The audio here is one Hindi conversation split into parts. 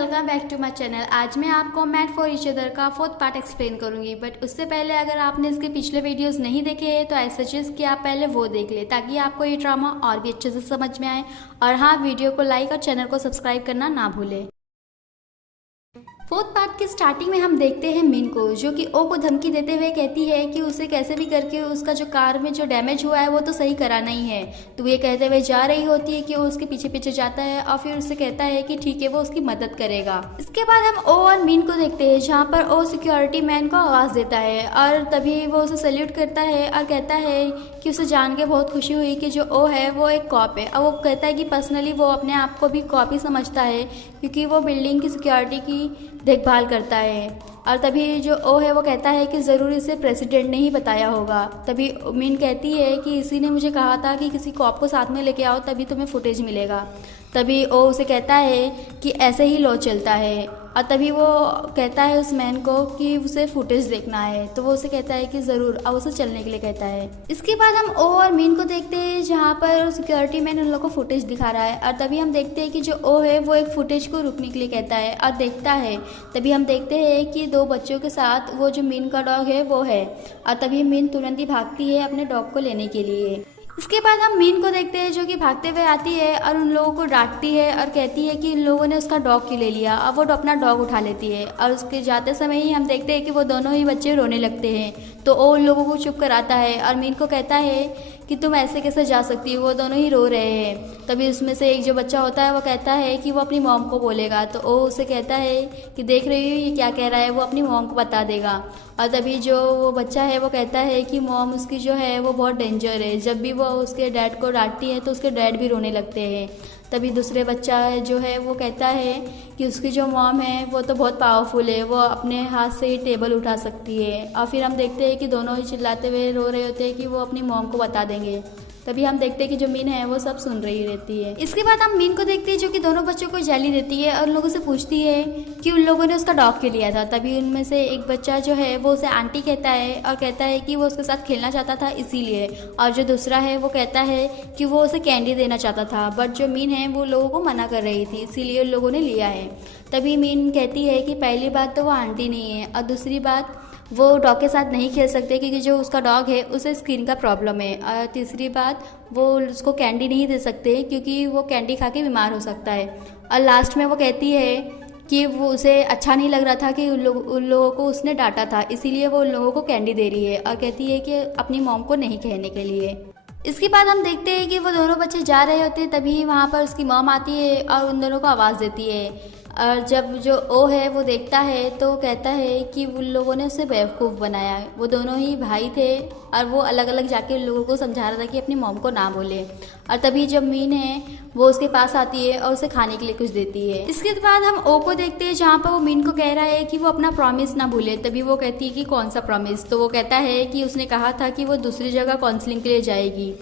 Welcome back to my channel. आज मैं आपको मेंट फॉर ईच अदर का 4th पार्ट एक्सप्लेन करूंगी, बट उससे पहले अगर आपने इसके पिछले वीडियोस नहीं देखे हैं तो आई सजेस्ट कि आप पहले वो देख ले ताकि आपको ये ड्रामा और भी अच्छे से समझ में आए। और हाँ, वीडियो को लाइक और चैनल को सब्सक्राइब करना ना भूलें। 4th पार्ट की स्टार्टिंग में हम देखते हैं मीन को, जो कि ओ को धमकी देते हुए कहती है कि उसे कैसे भी करके उसका जो कार में जो डैमेज हुआ है वो तो सही कराना ही है। तो ये कहते हुए जा रही होती है कि वो उसके पीछे पीछे जाता है और फिर उससे कहता है कि ठीक है वो उसकी मदद करेगा। इसके बाद हम ओ और मीन को देखते हैं, जहाँ पर ओ सिक्योरिटी मैन को आवाज़ देता है और तभी वो उसे सैल्यूट करता है और कहता है कि उसे जान के बहुत खुशी हुई कि जो ओ है वो एक कॉप है। और वो कहता है कि पर्सनली वो अपने आप को भी कॉप ही समझता है क्योंकि वो बिल्डिंग की सिक्योरिटी की देखभाल करता है। और तभी जो ओ है वो कहता है कि ज़रूर इसे प्रेसिडेंट ने ही बताया होगा। तभी मीन कहती है कि इसी ने मुझे कहा था कि किसी कॉप को साथ में लेके आओ तभी तुम्हें फुटेज मिलेगा। तभी ओ उसे कहता है कि ऐसे ही लॉ चलता है। और तभी वो कहता है उस मैन को कि उसे फुटेज देखना है, तो वो उसे कहता है कि ज़रूर, और उसे चलने के लिए कहता है। इसके बाद हम ओ और मीन को देखते हैं, जहाँ पर सिक्योरिटी मैन उन लोगों को फुटेज दिखा रहा है। और तभी हम देखते हैं कि जो ओ है वो एक फुटेज को रुकने के लिए कहता है और देखता है। तभी हम देखते हैं कि दो बच्चों के साथ वो जो मीन का डॉग है वो है। और तभी मीन तुरंत ही भागती है अपने डॉग को लेने के लिए। इसके बाद हम मीन को देखते हैं, जो कि भागते हुए आती है और उन लोगों को डांटती है और कहती है कि इन लोगों ने उसका डॉग क्यों ले लिया। अब वो अपना डॉग उठा लेती है और उसके जाते समय ही हम देखते हैं कि वो दोनों ही बच्चे रोने लगते हैं। तो वो उन लोगों को चुप कराता है और मीन को कहता है कि तुम ऐसे कैसे जा सकती हो, वो दोनों ही रो रहे हैं। तभी उसमें से एक जो बच्चा होता है वो कहता है कि वो अपनी मॉम को बोलेगा। तो वो उसे कहता है कि देख रही हो ये क्या कह रहा है, वो अपनी मॉम को बता देगा। और तभी जो वो बच्चा है वो कहता है कि मॉम उसकी जो है वो बहुत डेंजर है, जब भी वो उसके डैड को डांटती है तो उसके डैड भी रोने लगते हैं। तभी दूसरे बच्चा जो है वो कहता है कि उसकी जो मॉम है वो तो बहुत पावरफुल है, वो अपने हाथ से ही टेबल उठा सकती है। और फिर हम देखते हैं कि दोनों ही चिल्लाते हुए रो रहे होते हैं कि वो अपनी मॉम को बता देंगे। तभी हम देखते हैं कि जो मीन है वो सब सुन रही रहती है। इसके बाद हम मीन को देखते हैं, जो कि दोनों बच्चों को जेली देती है और उन लोगों से पूछती है कि उन लोगों ने उसका डॉग क्यों लिया था। तभी उनमें से एक बच्चा जो है वो उसे आंटी कहता है और कहता है कि वो उसके साथ खेलना चाहता था इसीलिए। और जो दूसरा है वो कहता है कि वो उसे कैंडी देना चाहता था, बट जो मीन है वो लोगों को मना कर रही थी, इसीलिए उन लोगों ने लिया है। तभी मीन कहती है कि पहली बात तो वो आंटी नहीं है और दूसरी बात वो डॉग के साथ नहीं खेल सकते क्योंकि जो उसका डॉग है उसे स्किन का प्रॉब्लम है। और तीसरी बात वो उसको कैंडी नहीं दे सकते क्योंकि वो कैंडी खा के बीमार हो सकता है। और लास्ट में वो कहती है कि वो उसे अच्छा नहीं लग रहा था कि उन लोगों को उसने डांटा था, इसीलिए वो उन लोगों को कैंडी दे रही है और कहती है कि अपनी मॉम को नहीं कहने के लिए। इसके बाद हम देखते हैं कि वो दोनों बच्चे जा रहे होते हैं, तभी वहाँ पर उसकी मॉम आती है और उन दोनों को आवाज़ देती है। और जब जो ओ है वो देखता है तो कहता है कि उन लोगों ने उसे बेवकूफ़ बनाया। वो दोनों ही भाई थे और वो अलग अलग जाके उन लोगों को समझा रहा था कि अपनी मॉम को ना बोले। और तभी जब मीन है वो उसके पास आती है और उसे खाने के लिए कुछ देती है। इसके बाद हम ओ को देखते हैं, जहाँ पर वो मीन को कह रहा है कि वो अपना प्रॉमिस ना भूले। तभी वो कहती है कि कौन सा प्रॉमिस। तो वो कहता है कि उसने कहा था कि वो दूसरी जगह काउंसलिंग के लिए जाएगी।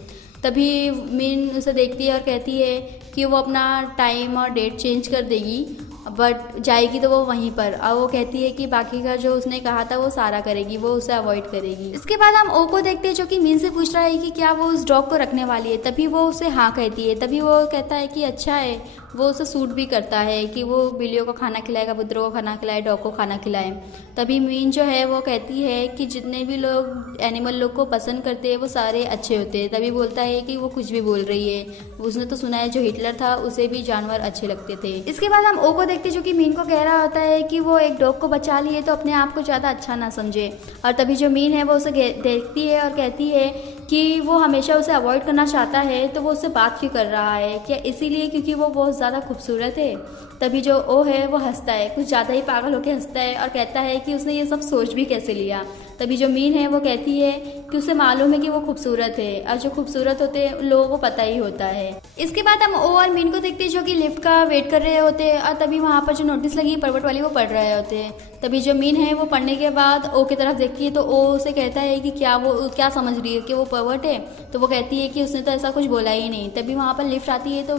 तभी मीन उसे देखती है और कहती है कि वो अपना टाइम और डेट चेंज कर देगी, बट जाएगी तो वो वहीं पर। और वो कहती है कि बाकी का जो उसने कहा था वो सारा करेगी, वो उसे अवॉइड करेगी। इसके बाद हम ओ को देखते हैं, जो कि मीन से पूछ रहा है कि क्या वो उस डॉग को रखने वाली है। तभी वो उसे हाँ कहती है। तभी वो कहता है कि अच्छा है, वो उसे सूट भी करता है कि वो बिल्लियों को खाना खिलाए, कबूतरों को खाना खिलाए, डॉग को खाना खिलाए। तभी मीन जो है वो कहती है कि जितने भी लोग एनिमल लोग को पसंद करते हैं वो सारे अच्छे होते हैं। तभी बोलता है कि वो कुछ भी बोल रही है, उसने तो सुना है जो हिटलर था उसे भी जानवर अच्छे लगते थे। इसके बाद हम ओ को देखते, जो कि मीन को कह रहा होता है कि वो एक डॉग को बचा लिए तो अपने आप को ज़्यादा अच्छा ना समझे। और तभी जो मीन है वो उसे देखती है और कहती है कि वो हमेशा उसे अवॉइड करना चाहता है, तो वो उससे बात क्यों कर रहा है, क्या इसीलिए क्योंकि वो बहुत ज़्यादा खूबसूरत है। तभी जो ओ है वो हंसता है, कुछ ज़्यादा ही पागल होकर हंसता है और कहता है कि उसने ये सब सोच भी कैसे लिया। तभी जो मीन है वो कहती है कि उसे मालूम है कि वो खूबसूरत है और जो खूबसूरत होते हैं उन लोगों को पता ही होता है। इसके बाद हम ओ और मीन को देखते हैं, जो कि लिफ्ट का वेट कर रहे होते हैं और तभी वहाँ पर जो नोटिस लगी पर्वत वाली वो पढ़ रहे होते हैं। तभी जो मीन है वो पढ़ने के बाद ओ की तरफ देखती है तो ओ उसे कहता है कि वो क्या समझ रही है कि वो पर्वत है। तो वो कहती है कि उसने तो ऐसा कुछ बोला ही नहीं। तभी वहाँ पर लिफ्ट आती है तो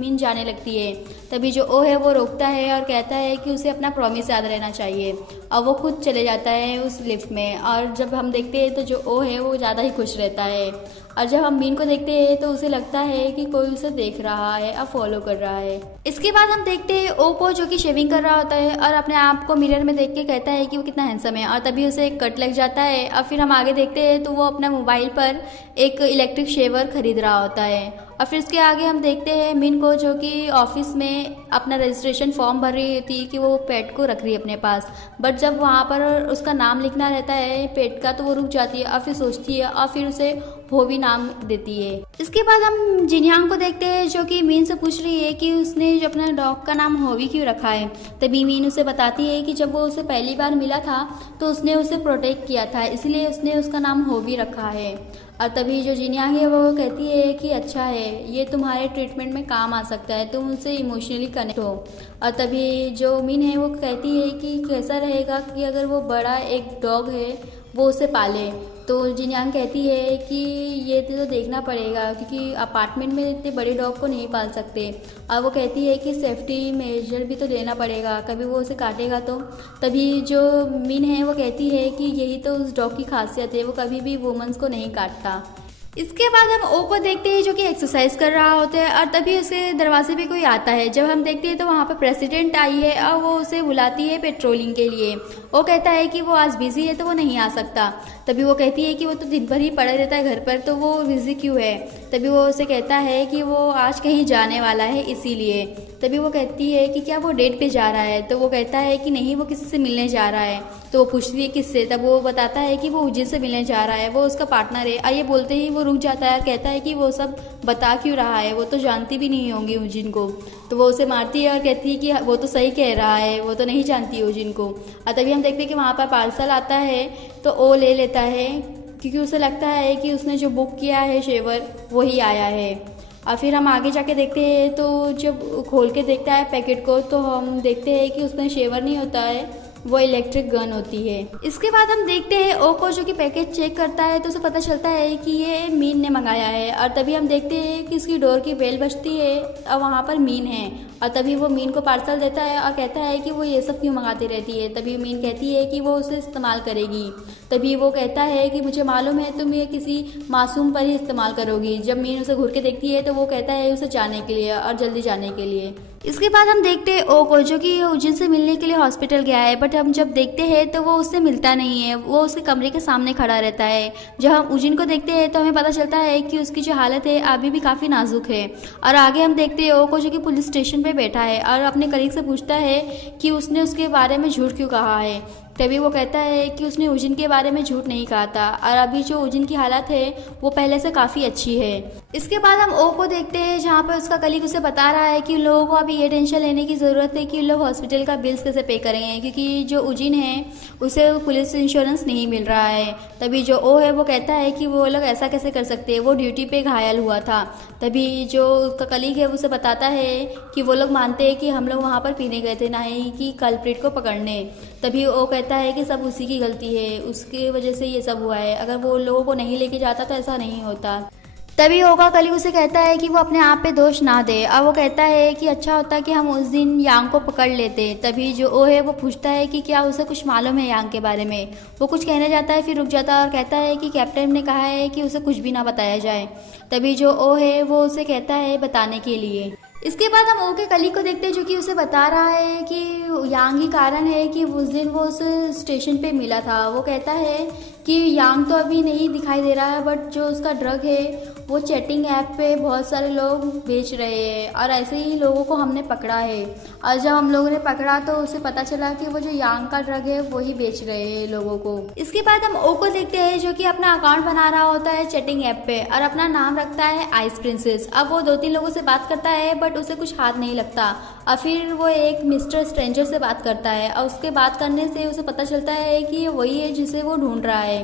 मीन जाने लगती है। तभी जो ओ है वो रोकता है और कहता है कि उसे अपना प्रॉमिस याद रहना चाहिए। और वो खुद चले जाता है उस लिफ्ट में। और जब हम देखते हैं तो जो ओ है वो ज़्यादा ही खुश रहता है। और जब हम मीन को देखते हैं तो उसे लगता है कि कोई उसे देख रहा है और फॉलो कर रहा है। इसके बाद हम देखते हैं ओ को, जो कि शेविंग कर रहा होता है और अपने आप को मिरर में देख के कहता है कि वो कितना हैंडसम है। और तभी उसे एक कट लग जाता है। और फिर हम आगे देखते हैं तो वो अपना मोबाइल पर एक इलेक्ट्रिक शेवर खरीद रहा होता है। और फिर उसके आगे हम देखते हैं मिन को, जो कि ऑफिस में अपना रजिस्ट्रेशन फॉर्म भर रही थी कि वो पेट को रख रही है अपने पास। बट जब वहाँ पर उसका नाम लिखना रहता है पेट का तो वो रुक जाती है और फिर सोचती है और फिर उसे होवी नाम देती है। इसके बाद हम जिनयांग को देखते हैं, जो कि मीन से पूछ रही है कि उसने जो अपना डॉग का नाम होवी क्यों रखा है। तभी मीन उसे बताती है कि जब वो उसे पहली बार मिला था तो उसने उसे प्रोटेक्ट किया था, इसलिए उसने उसका नाम होवी रखा है। और तभी जो जिनयांग है वो कहती है कि अच्छा है, ये तुम्हारे ट्रीटमेंट में काम आ सकता है, तुम उनसे इमोशनली कनेक्ट हो। और तभी जो मीन है वो कहती है कि कैसा रहेगा कि अगर वो बड़ा एक डॉग है वो उसे पाले। तो जिनयांग कहती है कि ये तो देखना पड़ेगा क्योंकि अपार्टमेंट में इतने बड़े डॉग को नहीं पाल सकते। और वो कहती है कि सेफ्टी मेजर भी तो लेना पड़ेगा, कभी वो उसे काटेगा तो। तभी जो मीन है वो कहती है कि यही तो उस डॉग की खासियत है, वो कभी भी वुमेन्स को नहीं काटता। इसके बाद हम ओ को देखते हैं, जो कि एक्सरसाइज कर रहा होता है। और तभी उसके दरवाजे पे कोई आता है। जब हम देखते हैं तो वहाँ पर प्रेसिडेंट आई है और वो उसे बुलाती है पेट्रोलिंग के लिए। वो कहता है कि वो आज बिजी है तो वो नहीं आ सकता। तभी वो कहती है कि वो तो दिन भर ही पड़ा रहता है घर पर, तो वो बिजी क्यों है। तभी वो उसे कहता है कि वो आज कहीं जाने वाला है इसीलिए। तभी वो कहती है कि क्या वो डेट पे जा रहा है। तो वो कहता है कि नहीं, वो किसी से मिलने जा रहा है। तो वो पूछती है किससे। तब वो बताता है कि वो उजिन से मिलने जा रहा है, वो उसका पार्टनर है। और ये बोलते ही वो रुक जाता है और कहता है कि वो सब बता क्यों रहा है, वो तो जानती भी नहीं होंगी उजिन को। तो वो उसे मारती है और कहती है कि वो तो सही कह रहा है, वो तो नहीं जानती उजिन को। और तभी हम देखते हैं कि वहाँ पर पार्सल आता है तो ओ ले लेता है क्योंकि उसे लगता है कि उसने जो बुक किया है शेवर वही आया है। और फिर हम आगे जाके देखते हैं तो जब खोल के देखता है पैकेट को तो हम देखते हैं कि उसमें शेवर नहीं होता है, वो इलेक्ट्रिक गन होती है। इसके बाद हम देखते हैं ओ को, जो कि पैकेट चेक करता है तो उसे पता चलता है कि ये मीन ने मंगाया है। और तभी हम देखते हैं कि उसकी डोर की बेल बजती है और वहाँ पर मीन है। और तभी वो मीन को पार्सल देता है और कहता है कि वो ये सब क्यों मंगाती रहती है। तभी मीन कहती है कि वो उसे इस्तेमाल करेगी। तभी वो कहता है कि मुझे मालूम है तुम ये किसी मासूम पर ही इस्तेमाल करोगी। जब मीन उसे घूर के देखती है तो वो कहता है उसे जाने के लिए और जल्दी जाने के लिए। इसके बाद हम देखते हैं ओ को, जो कि उजिन से मिलने के लिए हॉस्पिटल गया है। बट हम जब देखते हैं तो वो उससे मिलता नहीं है, वो उसके कमरे के सामने खड़ा रहता है। जब हम उजिन को देखते हैं तो हमें पता चलता है कि उसकी जो हालत है अभी भी काफ़ी नाजुक है। और आगे हम देखते हैं ओ को, जो कि पुलिस स्टेशन पे बैठा है और अपने कलीग से पूछता है कि उसने उसके बारे में झूठ क्यों कहा है। तभी वो कहता है कि उसने उजिन के बारे में झूठ नहीं कहा था और अभी जो उजिन की हालत है वो पहले से काफ़ी अच्छी है। इसके बाद हम ओ को देखते हैं, जहाँ पर उसका कलीग उसे बता रहा है कि उन लोगों को अभी ये टेंशन लेने की ज़रूरत है कि उन लोग हॉस्पिटल का बिल्स कैसे पे करेंगे, क्योंकि जो उजिन है उसे पुलिस इंश्योरेंस नहीं मिल रहा है। तभी जो ओ है वो कहता है कि वो लोग ऐसा कैसे कर सकते हैं, वो ड्यूटी पे घायल हुआ था। तभी जो उसका कलीग है उसे बताता है कि वो लोग मानते हैं कि हम लोग वहाँ पर पीने गए थे, ना ही कि कल्प्रिट को पकड़ने। तभी ओ कहता है कि सब उसी की गलती है, उसकी वजह से ये सब हुआ है, अगर वो लोगों को नहीं लेके जाता तो ऐसा नहीं होता। तभी ओ का कलीग उसे कहता है कि वो अपने आप पे दोष ना दे और वो कहता है कि अच्छा होता कि हम उस दिन यांग को पकड़ लेते। तभी जो ओ है वो पूछता है कि क्या उसे कुछ मालूम है यांग के बारे में। वो कुछ कहने जाता है, फिर रुक जाता है और कहता है कि कैप्टन ने कहा है कि उसे कुछ भी ना बताया जाए। तभी जो ओ है वो उसे कहता है बताने के लिए। इसके बाद हम ओ के कलीग को देखते हैं, जो कि उसे बता रहा है कि यांग ही कारण है कि उस दिन वो उस स्टेशन पे मिला था। वो कहता है कि यांग तो अभी नहीं दिखाई दे रहा है, बट जो उसका ड्रग है वो चैटिंग ऐप पे बहुत सारे लोग बेच रहे हैं और ऐसे ही लोगों को हमने पकड़ा है। और जब हम लोगों ने पकड़ा तो उसे पता चला कि वो जो यांग का ड्रग है वही बेच रहे हैं लोगों को। इसके बाद हम ओ को देखते हैं, जो कि अपना अकाउंट बना रहा होता है चैटिंग ऐप पे और अपना नाम रखता है आइस प्रिंसेस। अब वो 2-3 लोगों से बात करता है बट उसे कुछ हाथ नहीं लगता और फिर वो एक मिस्टर स्ट्रेंजर से बात करता है और उसके बात करने से उसे पता चलता है कि वही है जिसे वो ढूंढ रहा है।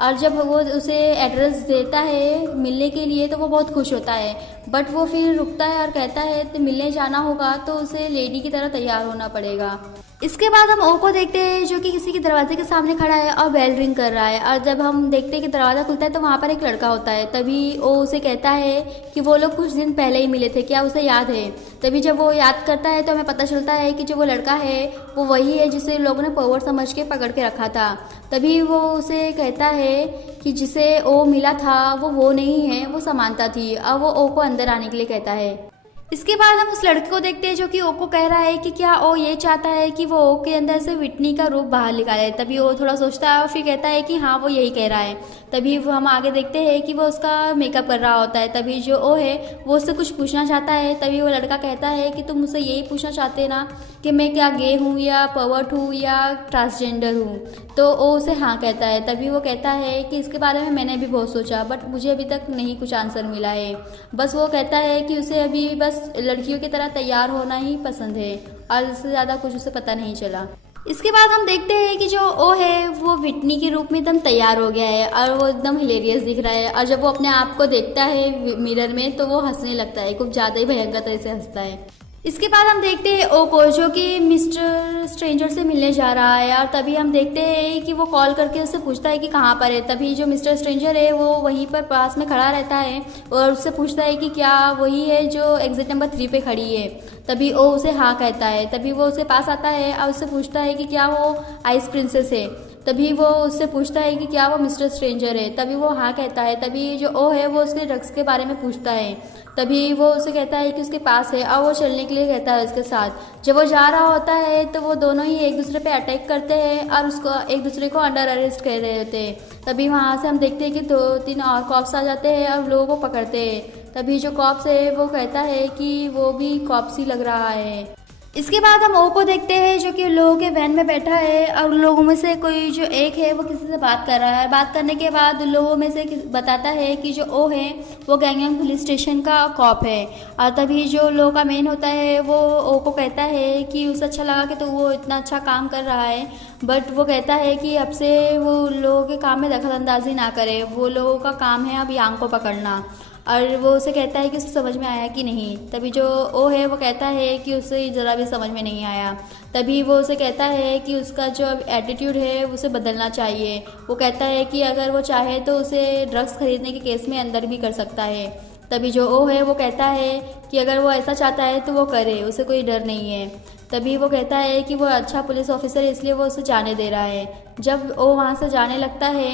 और जब वो उसे एड्रेस देता है मिलने के लिए तो वो बहुत खुश होता है, बट वो फिर रुकता है और कहता है तो मिलने जाना होगा तो उसे लेडी की तरह तैयार होना पड़ेगा। इसके बाद हम ओ को देखते हैं जो कि किसी के दरवाजे के सामने खड़ा है और बेल रिंग कर रहा है। और जब हम देखते हैं कि दरवाज़ा खुलता है तो वहाँ पर एक लड़का होता है। तभी ओ उसे कहता है कि वो लोग कुछ दिन पहले ही मिले थे, क्या उसे याद है। तभी जब वो याद करता है तो हमें पता चलता है कि जो वो लड़का है वो वही है जिसे लोगों ने पर्वर समझ के पकड़ के रखा था। तभी वो उसे कहता है कि जिसे ओ मिला था वो नहीं है, वो समानता थी। और वो ओ को अंदर आने के लिए कहता है। इसके बाद हम उस लड़के को देखते हैं जो कि ओ को कह रहा है कि क्या ओ ये चाहता है कि वो ओ के अंदर से विटनी का रूप बाहर निकाले। तभी ओ थोड़ा सोचता है और फिर कहता है कि हाँ वो यही कह रहा है। तभी वो हम आगे देखते हैं कि वो उसका मेकअप कर रहा होता है। तभी जो ओ है वो उससे कुछ पूछना चाहता है। तभी वो लड़का कहता है कि तुम मुझसे यही पूछना चाहते ना कि मैं क्या गे हूँ या पर्वर्ट हूँ या ट्रांसजेंडर हूँ। तो ओ उसे हाँ कहता है। तभी वो कहता है कि इसके बारे में मैंने भी बहुत सोचा बट मुझे अभी तक नहीं कुछ आंसर मिला है। बस वो कहता है कि उसे अभी बस लड़कियों की तरह तैयार होना ही पसंद है और इससे ज़्यादा कुछ उसे पता नहीं चला। इसके बाद हम देखते हैं कि जो ओ है वो विटनी के रूप में एकदम तैयार हो गया है और वो एकदम हिलेरियस दिख रहा है। और जब वो अपने आप को देखता है मिरर में तो वो हंसने लगता है, कुछ ज़्यादा ही भयंकर तरह से हंसता है। इसके बाद हम देखते हैं ओ को जो कि मिस्टर स्ट्रेंजर से मिलने जा रहा है। और तभी हम देखते हैं कि वो कॉल करके उससे पूछता है कि कहाँ पर है। तभी जो मिस्टर स्ट्रेंजर है वो वहीं पर पास में खड़ा रहता है और उससे पूछता है कि क्या वही है जो एग्जिट नंबर 3 पे खड़ी है। तभी ओ उसे हाँ कहता है। तभी वो उसके पास आता है और उससे पूछता है कि क्या वो आइस प्रिंसेस है। तभी वो उससे पूछता है कि क्या वो मिस्टर स्ट्रेंजर है। तभी वो हाँ कहता है। तभी जो ओ है वो उसके ड्रग्स के बारे में पूछता है। तभी वो उसे कहता है कि उसके पास है और वो चलने के लिए कहता है उसके साथ। जब वो जा रहा होता है तो वो दोनों ही एक दूसरे पे अटैक करते हैं और उसको एक दूसरे को अंडर अरेस्ट कर रहे होते हैं। तभी वहाँ से हम देखते हैं कि 2-3 और कॉप्स आ जाते हैं और लोगों को पकड़ते हैं। तभी जो कॉप्स है वो कहता है कि वो भी कॉप्स ही लग रहा है। इसके बाद हम ओ को देखते हैं जो कि लोगों के वैन में बैठा है और लोगों में से कोई जो एक है वो किसी से बात कर रहा है। बात करने के बाद लोगों में से बताता है कि जो ओ है वो गैंगयांग पुलिस स्टेशन का कॉप है। और तभी जो लोगों का मेन होता है वो ओ को कहता है कि उसे अच्छा लगा कि तो वो इतना अच्छा काम कर रहा है, बट वो कहता है कि अब से वो लोगों के काम में दखल अंदाजी ना करे। वो लोगों का काम है अब यांग को पकड़ना। और वो उसे कहता है कि उसे समझ में आया कि नहीं। तभी जो ओ है वो कहता है कि उसे ज़रा भी समझ में नहीं आया। तभी वो उसे कहता है कि उसका जो एटीट्यूड है उसे बदलना चाहिए। वो कहता है कि अगर वो चाहे तो उसे ड्रग्स खरीदने के केस में अंदर भी कर सकता है। तभी जो ओ है वो कहता है कि अगर वो ऐसा चाहता है तो वो करे, उसे कोई डर नहीं है। तभी वो कहता है कि वो अच्छा पुलिस ऑफिसर है इसलिए वो उसे जाने दे रहा है। जब ओ वहाँ से जाने लगता है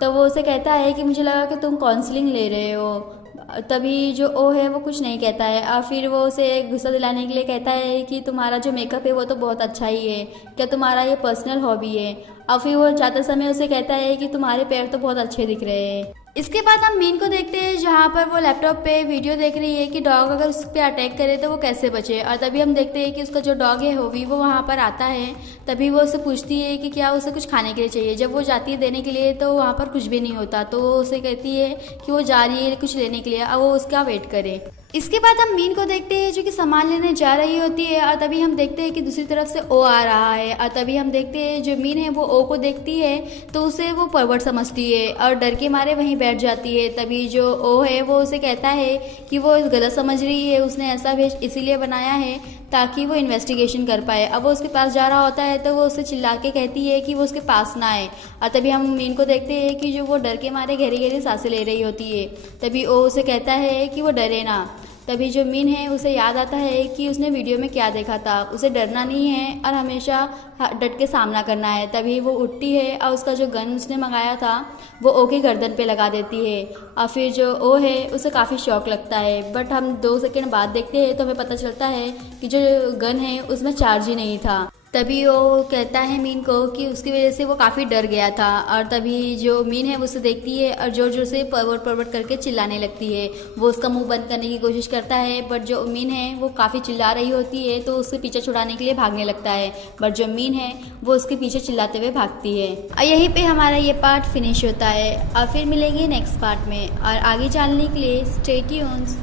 तो वो उसे कहता है कि मुझे लगा कि तुम काउंसलिंग ले रहे हो। तभी जो ओ है वो कुछ नहीं कहता है और फिर वो उसे गुस्सा दिलाने के लिए कहता है कि तुम्हारा जो मेकअप है वो तो बहुत अच्छा ही है, क्या तुम्हारा ये पर्सनल हॉबी है। और फिर वो जाते समय उसे कहता है कि तुम्हारे पैर तो बहुत अच्छे दिख रहे हैं। इसके बाद हम मीन को देखते हैं जहाँ पर वो लैपटॉप पे वीडियो देख रही है कि डॉग अगर उस पर अटैक करे तो वो कैसे बचे। और तभी हम देखते हैं कि उसका जो डॉग है होवी वो वहाँ पर आता है। तभी वो उससे पूछती है कि क्या उसे कुछ खाने के लिए चाहिए। जब वो जाती है देने के लिए तो वहाँ पर कुछ भी नहीं होता, तो वो उसे कहती है कि वो जा रही है कुछ लेने के लिए और वो उसका वेट करे। इसके बाद हम मीन को देखते हैं जो कि सामान लेने जा रही होती है। और तभी हम देखते हैं कि दूसरी तरफ से ओ आ रहा है। और तभी हम देखते हैं जो मीन है वो ओ को देखती है तो उसे वो परवर्ट समझती है और डर के मारे वहीं बैठ जाती है। तभी जो ओ है वो उसे कहता है कि वो गलत समझ रही है, उसने ऐसा भेज इसीलिए बनाया है ताकि वो इन्वेस्टिगेशन कर पाए। अब वो उसके पास जा रहा होता है तो वो उसे चिल्ला के कहती है कि वो उसके पास ना आए। और तभी हम मीन को देखते हैं कि जो वो डर के मारे गहरी गहरी सांसें ले रही होती है। तभी ओ उसे कहता है कि वो डरे ना। तभी जो मीन है उसे याद आता है कि उसने वीडियो में क्या देखा था, उसे डरना नहीं है और हमेशा डट के सामना करना है। तभी वो उठती है और उसका जो गन उसने मंगाया था वो ओ की गर्दन पे लगा देती है। और फिर जो ओ है उसे काफ़ी शौक लगता है, बट हम 2 सेकंड बाद देखते हैं तो हमें पता चलता है कि जो गन है उसमें चार्ज ही नहीं था। तभी वो कहता है मीन को कि उसकी वजह से वो काफ़ी डर गया था। और तभी जो मीन है वो उसे देखती है और जोर जोर से परवट करके चिल्लाने लगती है। वो उसका मुंह बंद करने की कोशिश करता है, बट जो मीन है वो काफ़ी चिल्ला रही होती है तो उससे पीछे छुड़ाने के लिए भागने लगता है। बट जो मीन है वो उसके पीछे चिल्लाते हुए भागती है। और यहीं पर हमारा ये पार्ट फिनिश होता है और फिर मिलेंगे नेक्स्ट पार्ट में। और आगे जानने के लिए स्टे ट्यून्ड।